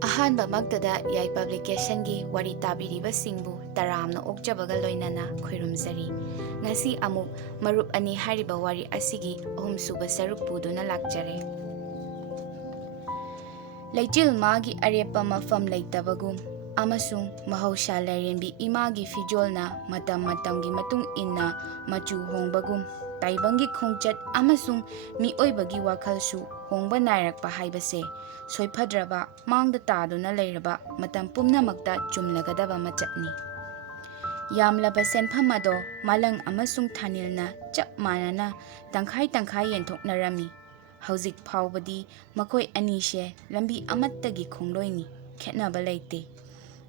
ꯑꯍꯥꯟꯕꯃꯛꯇꯗ Yai Publications Wari tabiribasingbu taramna okjabaga loinana khoirumjari. Ngasi amuk Marup Ani hairiba wari asigi ahumsumba saruk puduna lakjare. Leichil magi arepa mafam leitabagum amasung mahausa lairembi imagi fijolna matamgi matung inna machu hongbagum taibangi khongchat amasung mioibagi wakhalsu hongba nairakpa haibase soipadraba mangda taduna leiraba matam pumnamakta chumlagadaba machatni. Yamlaba senpham ado malang amasung thanilna chap manana tangkhai yenthoknarami. Hauzik phawbadi makoi anishe lambi amattagi khongloini khetnaba leite.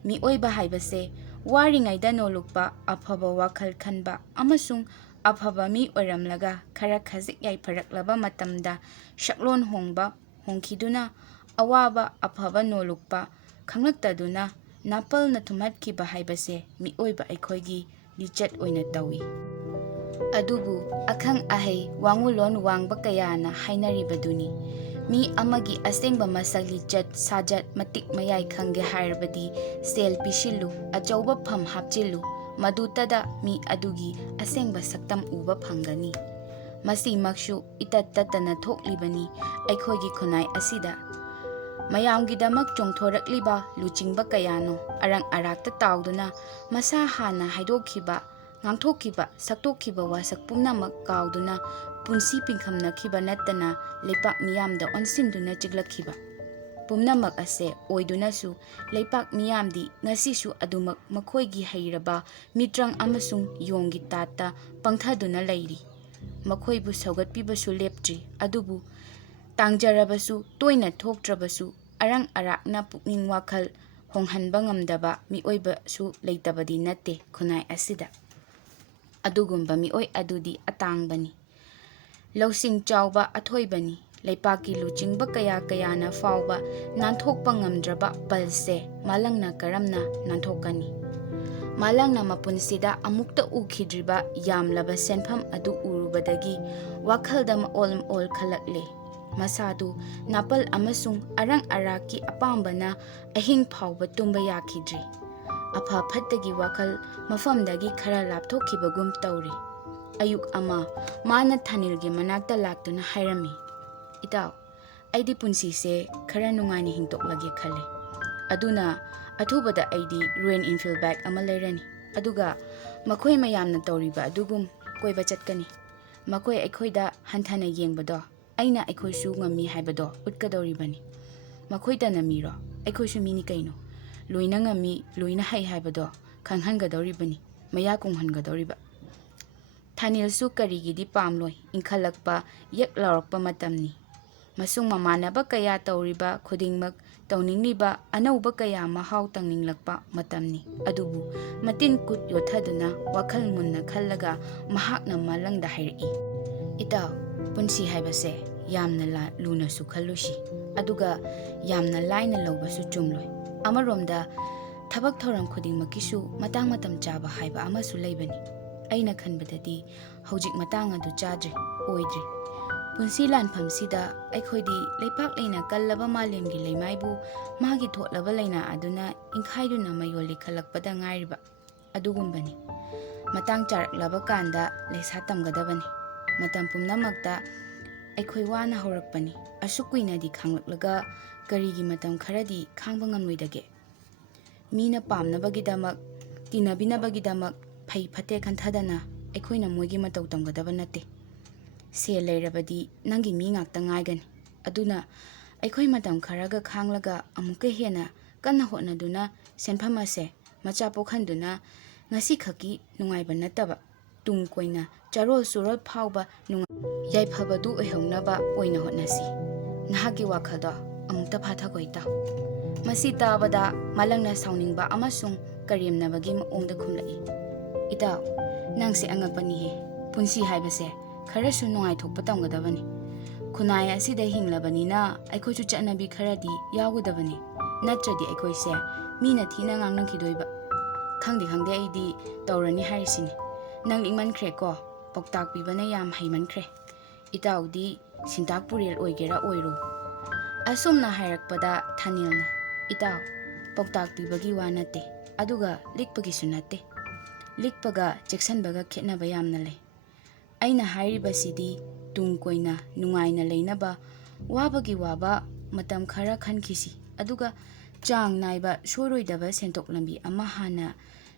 Mioiba haibase waringaida nolukpa afaba wakhal khanba amasung afaba mi oiramlaga khara khazik yai pharaklaba matamda shaklon hongba hongkhiduna awaba afaba nolukpa khanglaktaduna napalna thumatkiba haibase mioiba aikhoigi lichat oina tawi. Adubu akhang ahei wangulon wangba kayana hainaribaduni. Mi amagi asengba masak lichat sajat matik mayai khange hairabadi sel pishilu ajoba pham hapchilu madutada mi adugi asengba saktam uba phangani. Masi makshu itattatana thoklibani aikhoigi khunai asida. Mayamgidamak chongthorakliba luchingba kayano arang arakta tawduna masa hana haidokhiba ngangthokhiba saktokhiba wasak pumnamak kawduna punsi pingkhamnakhiba nattana leipak miyamda onsinduna chiglakhiba. Pumnamak ase oidunasu leipak miyamdi ngasisu adumak makhoigi hairaba mitrang amasung yonggi tata pangthaduna leiri. Makhoibu saugatpibasu leptri adubu tangjarabasu toina thoktrabasu arang arakna pukning wakhal honghanba ngamdaba mioiba su leitabadi natte khunai asida. Adugumba mioi adudi atangbani. Lausing chawba athoibani. Leipaki luchingba kayana fawba nanthokpa ngamdraba palse malangna karamna nanthokani. Malangna mapunsida amukta ukhidriba yamlaba senpham adu urubadagi wakhalda maol khalakle. Masadu napal amasung arang araki apambana ahing phawba tumba yakhidri. Apha phattagi wakhal mafamdagi khara lapthokibagum tawri. Ayuk ama mana thanilgi manakta laktuna hairami. Itaw, aidi punsise khara nungaini hingtoklage khale. Aduna athubada aidi Royal Enfield bag ama leirani. Aduga makhoi mayamna tawriba adugum koiba chatkani. Makoi aikhoida hanthana yengbado aina aikhoisu ngami haibado utkadoribani. Makhoida na miro aikhoisu mini kaino. Loina ngami loina hai haibado khanghangadoribani maya kunghangadoriba. Thanilsu karigidi pamloi inkhalakpa yak laurakpa matamni. Masung mamanaba kaya tawriba khudingmak tawningliba anauba kaya mahau tangninglakpa matamni. Adubu matin kut yothaduna wakhal munna khallaga mahakna malangda hairiki. Itaw, punsi haibase yamna luna su khallushi. Aduga yamna laina lawbasu chumloi. Amaromda thabak thoram khudingmakisu matang matam chaba haiba amasu leibani. Aina khanbadadi hojik matang adu chadri oidri. Punsi lanphamsida aikhoidi leipak leina kallaba malemgi leimaibu magi thotlaba leina aduna inkhaiduna mayoli khalakpada ngairiba. Adugumbani. Matang charaklaba kanda leisa tamgadabani. Matam pumnamakta aikhoi wana horakpani. Asukuinadi khanglaklaga karigi matam kharadi khangba ngamloidage. Mina pamnabagidamak tinabinabagidamak phai phate khanthadana aikhoina moigi matau tamgadaba natte. Se leirabadi nangi mi ngakta ngaigani. Aduna aikhoi matam kharaga khanglaga amuka hena kanna hotnaduna senphamase macha pokhanduna ngasi khaki nungaiba nataba tung koina charol surol phawba yai phabadu oihaunaba oina hotnasi. Nahagi wakhada amukta phatha koita. Masi tabada malangna sauningba amasung karimnabagi maongda khumlai. Itaw, nangse angapani he. Punsi haibase kharasu nungai thokpa tamgadabani. Khunai asida hinglabanina aikhoisu chanabi kharadi yawgudabani. Natradi aikhoise mina thina ngangnangkidoiba. Khangde aidi tawrani harisini. Nang ingmankhre ko paotak pibana yam haimankhre. Itawdi sintak purel oigera oiro. Asumna hairakpada thanilna ꯏꯇꯥꯎ, ꯄꯥꯎꯇꯥꯛ ꯄꯤꯕꯒꯤ ꯋꯥ ꯅꯠꯇꯦ, ꯑꯗꯨꯒ ꯂꯤꯛꯄꯒꯤꯁꯨ ꯅꯠꯇꯦ. ꯂꯤꯛꯄꯒ ꯆꯦꯛꯁꯟꯕꯒ ꯈꯦꯠꯅꯕ ꯌꯥꯝꯅ ꯂꯩ. ꯑꯩꯅ ꯍꯥꯏꯔꯤꯕꯁꯤꯗꯤ ꯇꯨꯡ ꯀꯣꯏꯅ ꯅꯨꯡꯉꯥꯏꯅ ꯂꯩꯅꯕ ꯋꯥꯕꯒꯤ ꯋꯥꯕ ꯃꯇꯝ ꯈꯔ ꯈꯟꯈꯤꯁꯤ, ꯑꯗꯨꯒ ꯆꯥꯡ ꯅꯥꯏꯕ ꯁꯣꯏꯔꯣꯏꯗꯕ ꯁꯦꯟꯊꯣꯛ ꯂꯝꯕꯤ ꯑꯃ ꯍꯥꯟꯅ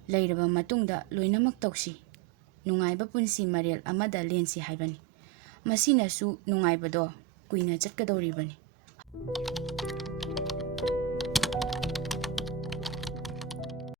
ꯂꯩꯔꯕ ꯃꯇꯨꯡꯗ ꯂꯣꯏꯅꯃꯛ ꯇꯧꯁꯤ. ꯅꯨꯡꯉꯥꯏꯕ ꯄꯨꯟꯁꯤ ꯃꯔꯦꯜ ꯑꯃꯗ ꯂꯦꯟꯁꯤ ꯍꯥꯏꯕꯅꯤ. ꯃꯁꯤꯅꯁꯨ ꯅꯨꯡꯉꯥꯏꯕꯗꯣ ꯀꯨꯏꯅ ꯆꯠꯀꯗꯧꯔꯤꯕꯅꯤ.